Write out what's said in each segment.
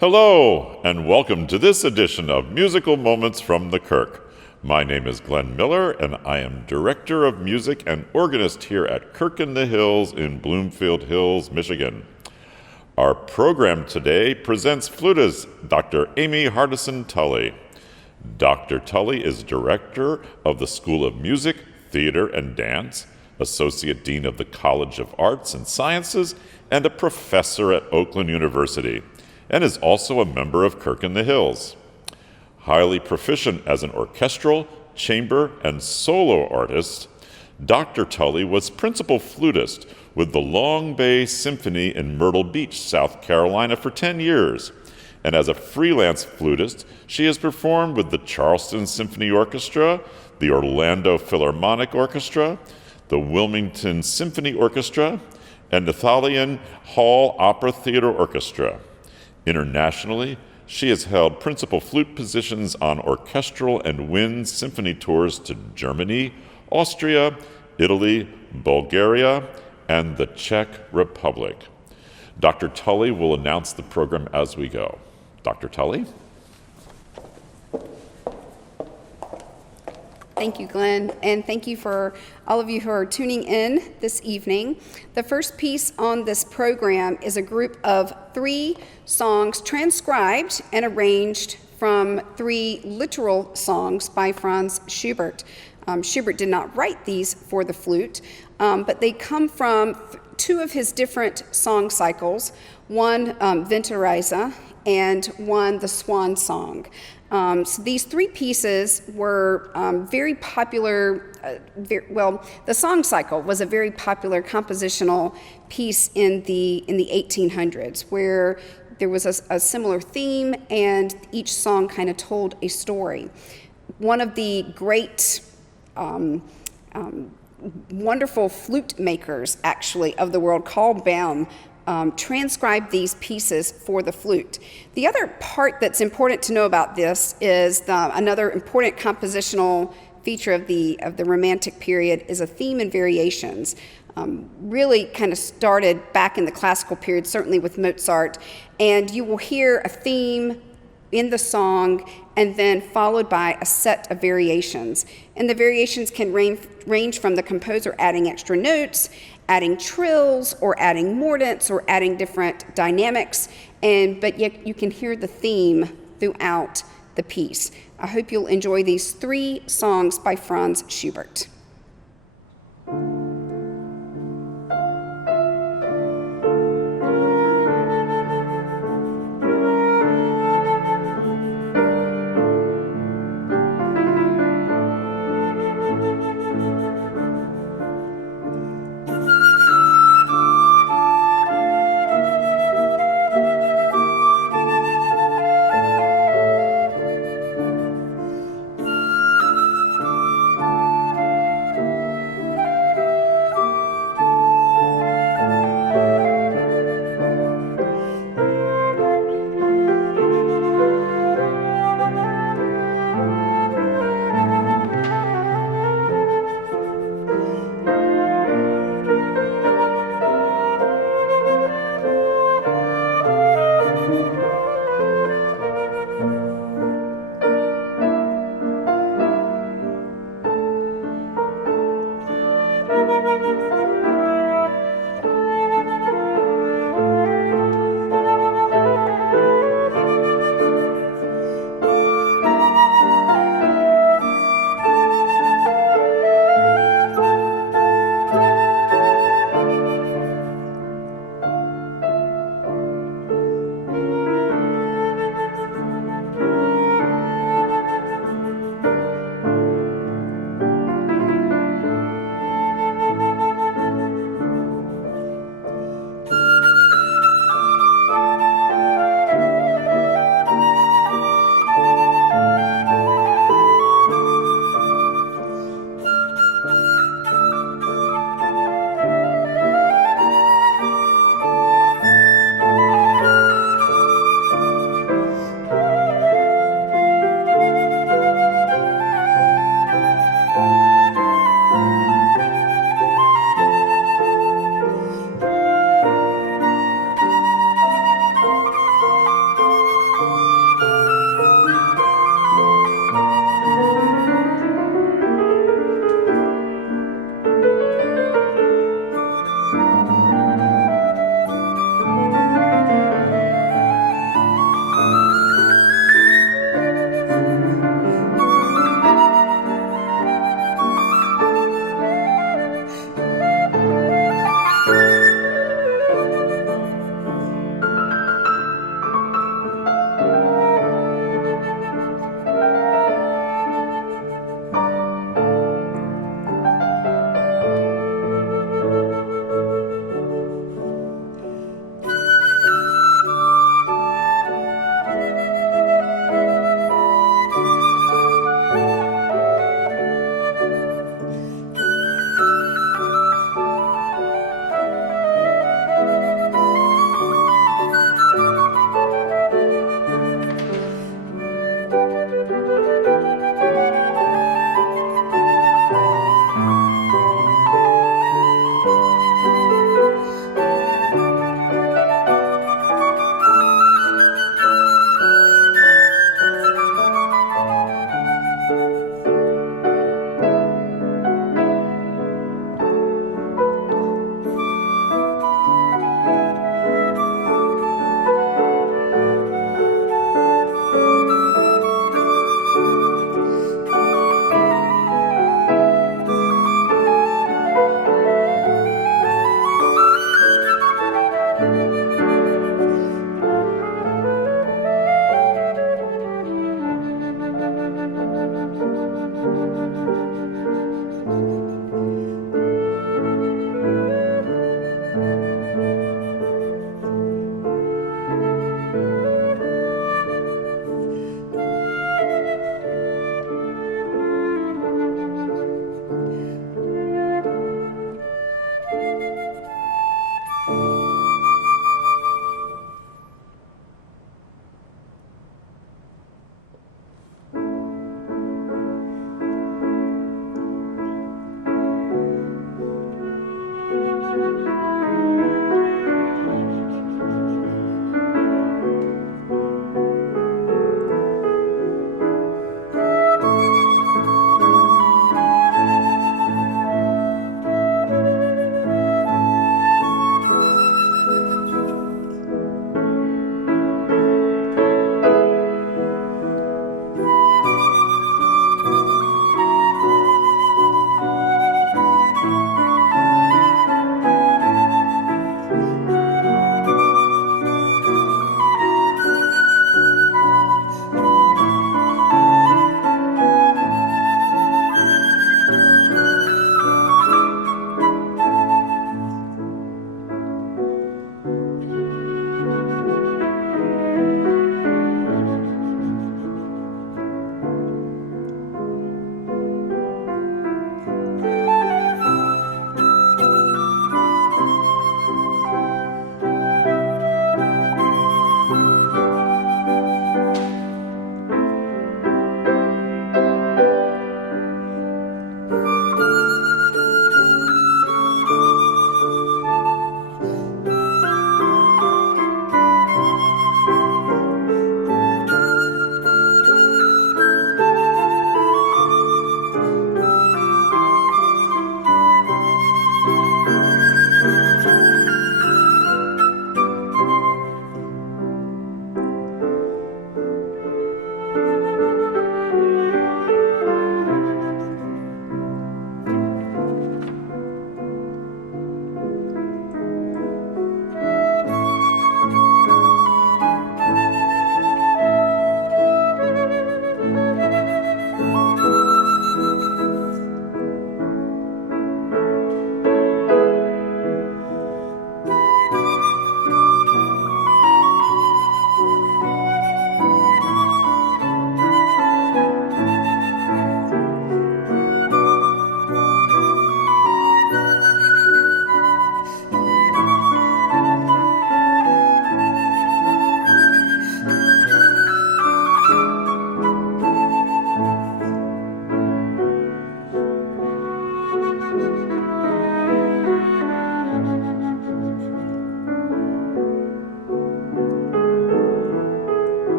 Hello, and welcome to this edition of Musical Moments from the Kirk. My name is Glenn Miller, and I am Director of Music and Organist here at Kirk in the Hills in Bloomfield Hills, Michigan. Our program today presents flutist Dr. Amy Hardison Tully. Dr. Tully is Director of the School of Music, Theater, and Dance, Associate Dean of the College of Arts and Sciences, and a professor at Oakland University, and is also a member of Kirk in the Hills. Highly proficient as an orchestral, chamber, and solo artist, Dr. Tully was principal flutist with the Long Bay Symphony in Myrtle Beach, South Carolina for 10 years. And as a freelance flutist, she has performed with the Charleston Symphony Orchestra, the Orlando Philharmonic Orchestra, the Wilmington Symphony Orchestra, and the Thalian Hall Opera Theater Orchestra. Internationally, she has held principal flute positions on orchestral and wind symphony tours to Germany, Austria, Italy, Bulgaria, and the Czech Republic. Dr. Tully will announce the program as we go. Dr. Tully? Thank you, Glenn, and thank you for all of you who are tuning in this evening. The first piece on this program is a group of 3 songs transcribed and arranged from 3 literal songs by Franz Schubert. Schubert did not write these for the flute, but they come from 2 of his different song cycles, one Winterreise and one the Swan Song. So these 3 pieces were very popular. The song cycle was a very popular compositional piece in the 1800s, where there was a similar theme, and each song kind of told a story. One of the great, wonderful flute makers, actually, of the world, Carl Baum, transcribed these pieces for the flute. The other part that's important to know about this is another important compositional feature of the Romantic period is a theme and variations. Really kind of started back in the classical period, certainly with Mozart, and you will hear a theme in the song and then followed by a set of variations. And the variations can range from the composer adding extra notes, adding trills, or adding mordents, or adding different dynamics, but yet you can hear the theme throughout the piece. I hope you'll enjoy these 3 songs by Franz Schubert.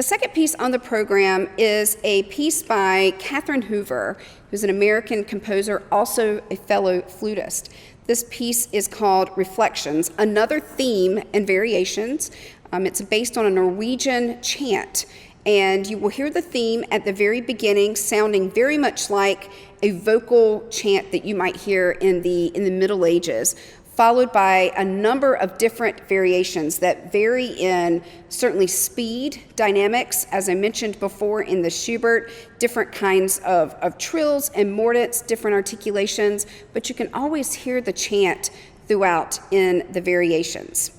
The second piece on the program is a piece by Catherine Hoover, who's an American composer, also a fellow flutist. This piece is called Reflections, another theme and variations. It's based on a Norwegian chant, and you will hear the theme at the very beginning sounding very much like a vocal chant that you might hear in the Middle Ages, followed by a number of different variations that vary in certainly speed, dynamics, as I mentioned before in the Schubert, different kinds of trills and mordents, different articulations, but you can always hear the chant throughout in the variations.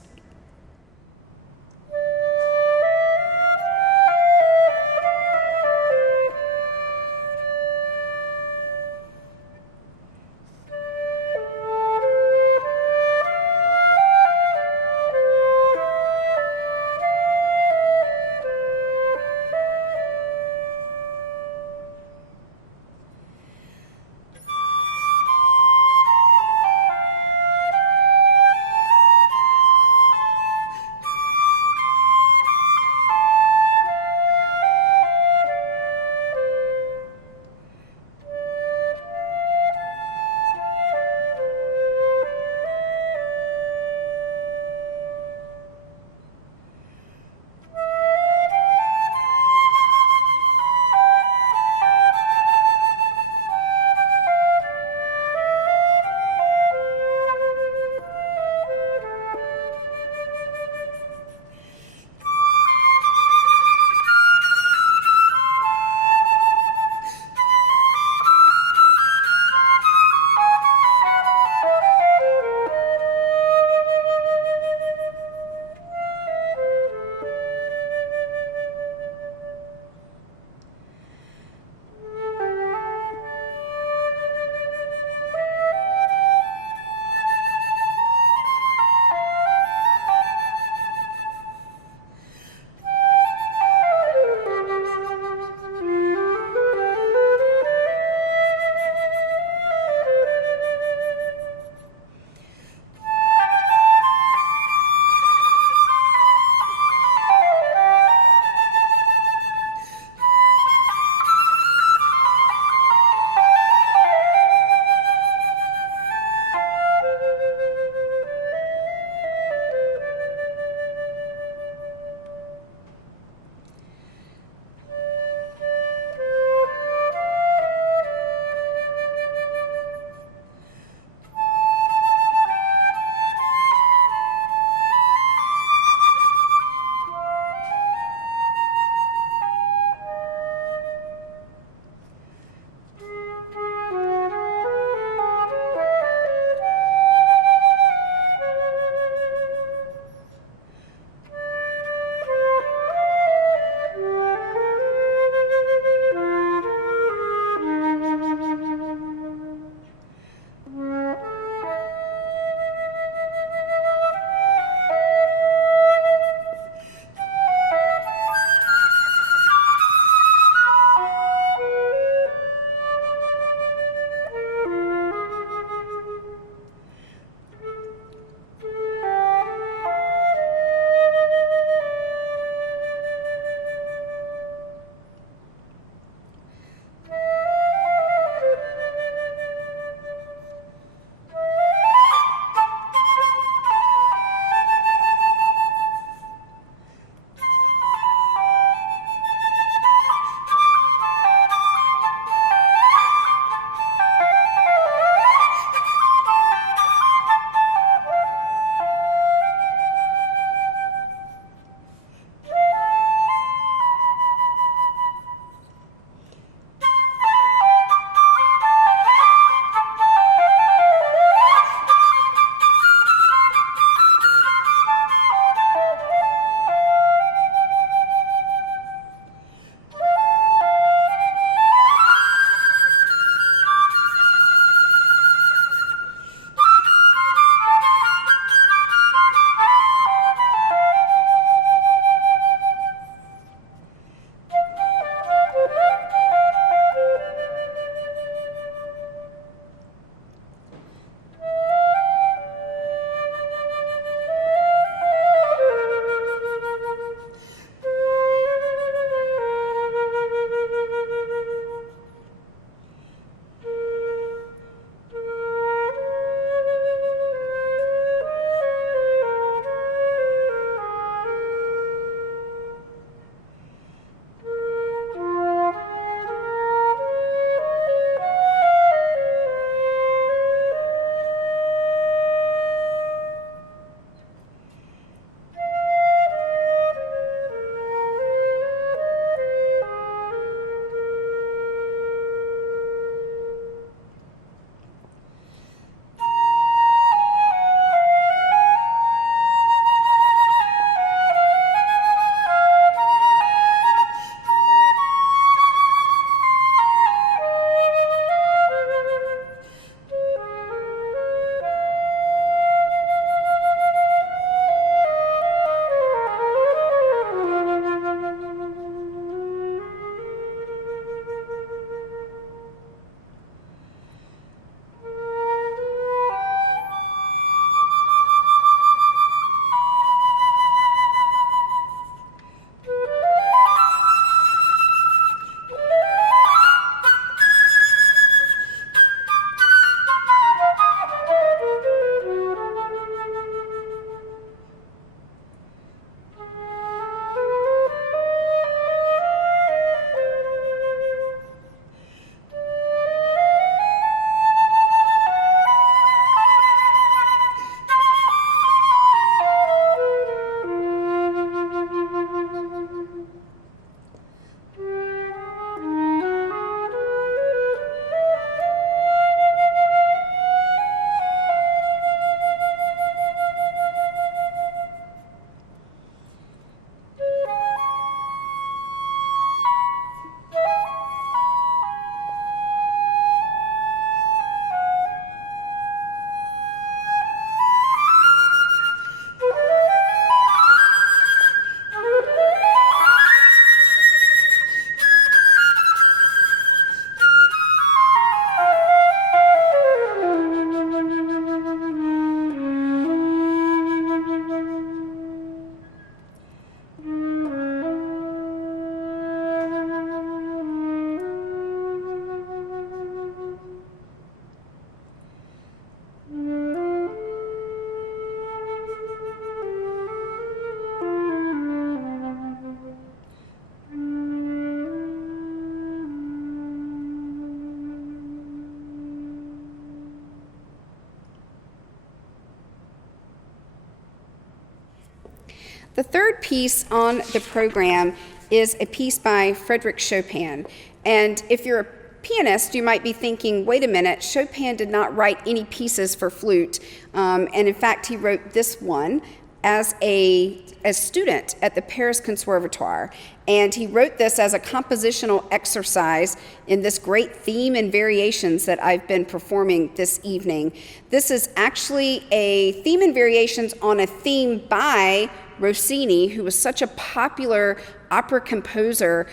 The third piece on the program is a piece by Frédéric Chopin. And if you're a pianist, you might be thinking, wait a minute, Chopin did not write any pieces for flute. And in fact, he wrote this one as a student at the Paris Conservatoire. And he wrote this as a compositional exercise in this great theme and variations that I've been performing this evening. This is actually a theme and variations on a theme by Rossini, who was such a popular opera composer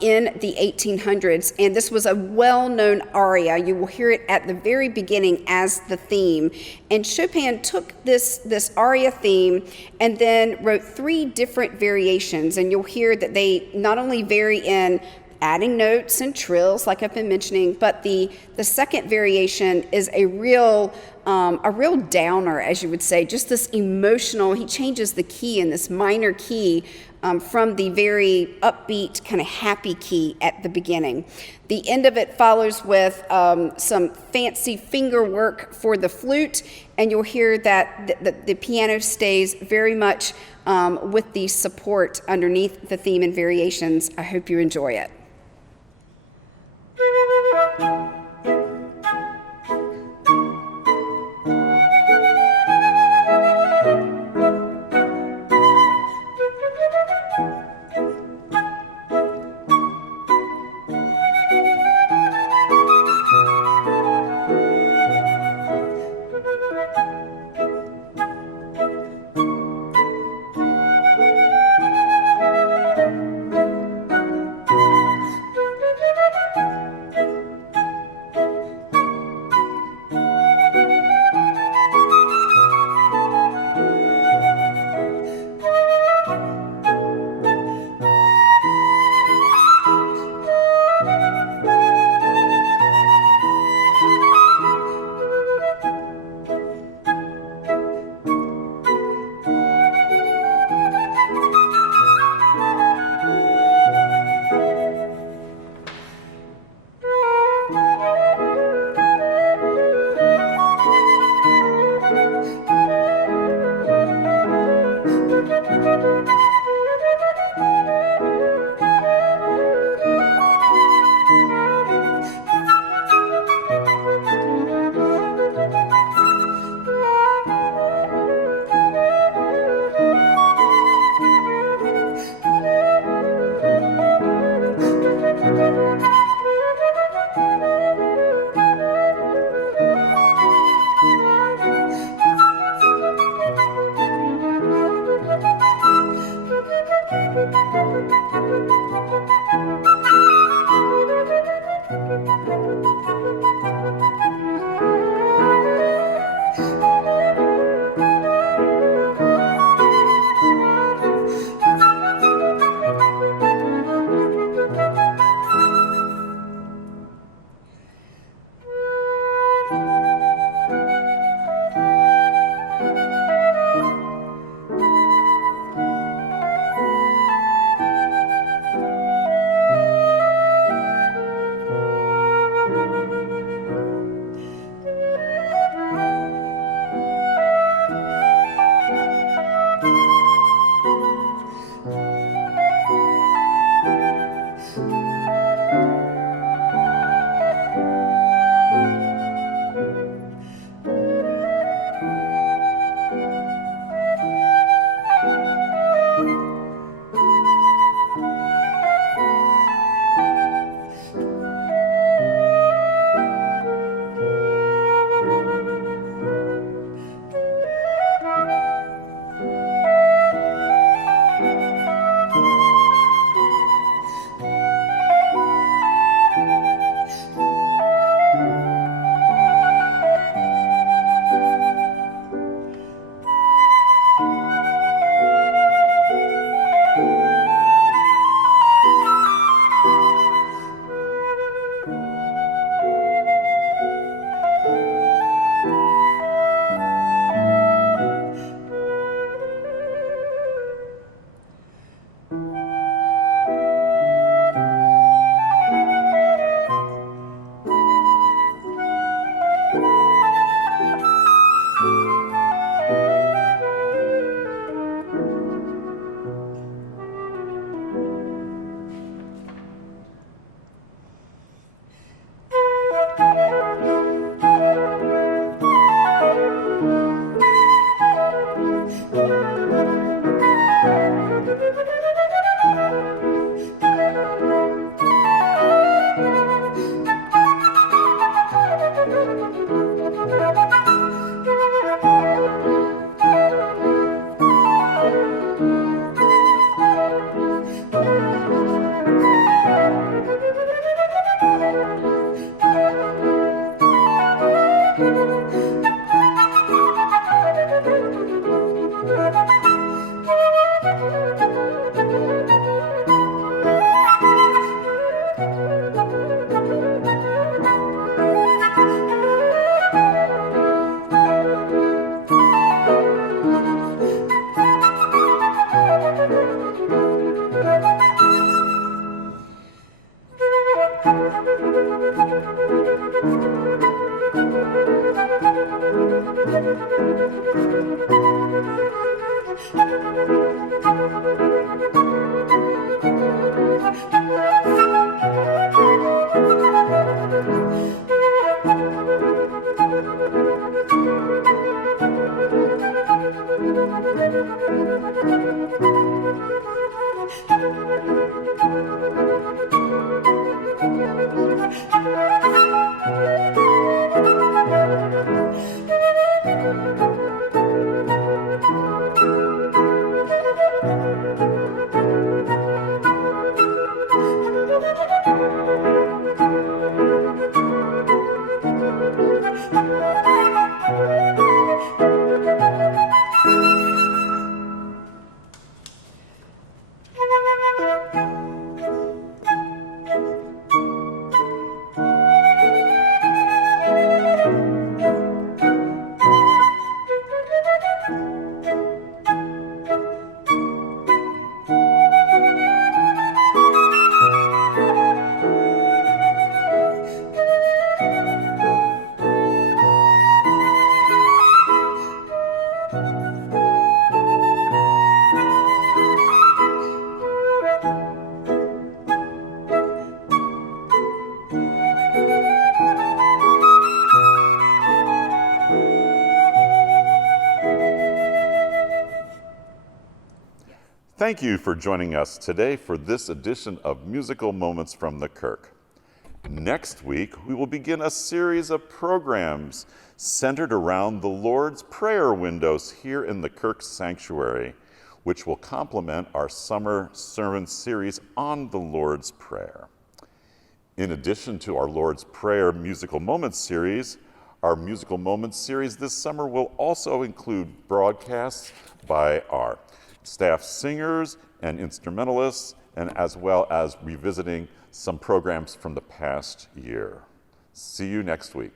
in the 1800s, and this was a well-known aria. You will hear it at the very beginning as the theme. And Chopin took this aria theme and then wrote 3 different variations, and you'll hear that they not only vary in adding notes and trills, like I've been mentioning, but the second variation is a real downer, as you would say, just this emotional. He changes the key in this minor key from the very upbeat, kind of happy key at the beginning. The end of it follows with some fancy finger work for the flute, and you'll hear that the piano stays very much with the support underneath the theme and variations. I hope you enjoy it. Thank you for joining us today for this edition of Musical Moments from the Kirk. Next week, we will begin a series of programs centered around the Lord's Prayer windows here in the Kirk Sanctuary, which will complement our summer sermon series on the Lord's Prayer. In addition to our Lord's Prayer Musical Moments series, our Musical Moments series this summer will also include broadcasts by our staff singers and instrumentalists, and as well as revisiting some programs from the past year. See you next week.